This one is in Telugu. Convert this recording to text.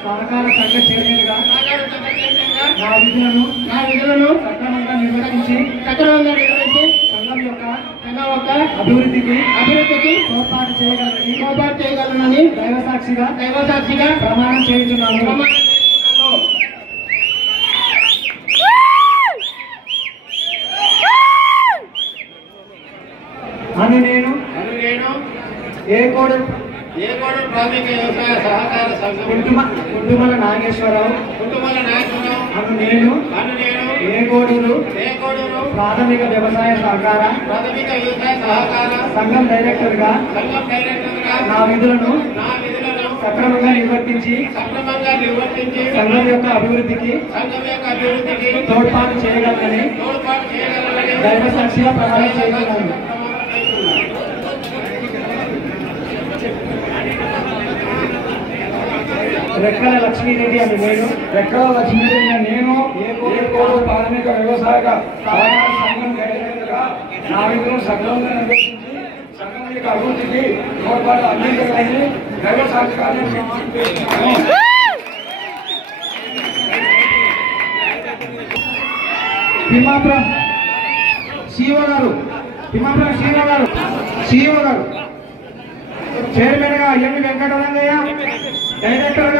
సహకార సంఘ చైర్మన్గా నా విధులను సక్రమంగా నిర్వహించి సంఘం యొక్క అభివృద్ధికి తోడ్పాటు చేయగలనని దైవ సాక్షిగా ప్రమాణం చేయించున్నాను. అని నేను ఏకోడు ప్రాథమిక వ్యవసాయ సహకార సంఘం కుటుంబల నాగేశ్వరరావు అను నేను ఏకోడూరు ప్రాథమిక వ్యవసాయ సహకార సంఘం డైరెక్టర్ గా నా విధులను సక్రమంగా నిర్వర్తించి సంఘం యొక్క అభివృద్ధికి తోడ్పాటు చేయగలనని దైవ సాక్షిగా ప్రమాణం చేస్తున్నాను. రెక్కల లక్ష్మీరెడ్డి అని నేను ఏకోడు ప్రాథమిక వ్యవసాయ సంఘం డైరెక్టర్గా నా విధులను సక్రమంగా నిర్వహించి సంఘం యొక్క అభివృద్ధికి తోడ్పాటు అందించాలని దైవ సాక్షిగానే తిమ్మాపురం సిఇఓ గారు చైర్మన్ గా ఎం వెంకటరంగయ్య, డైరెక్టర్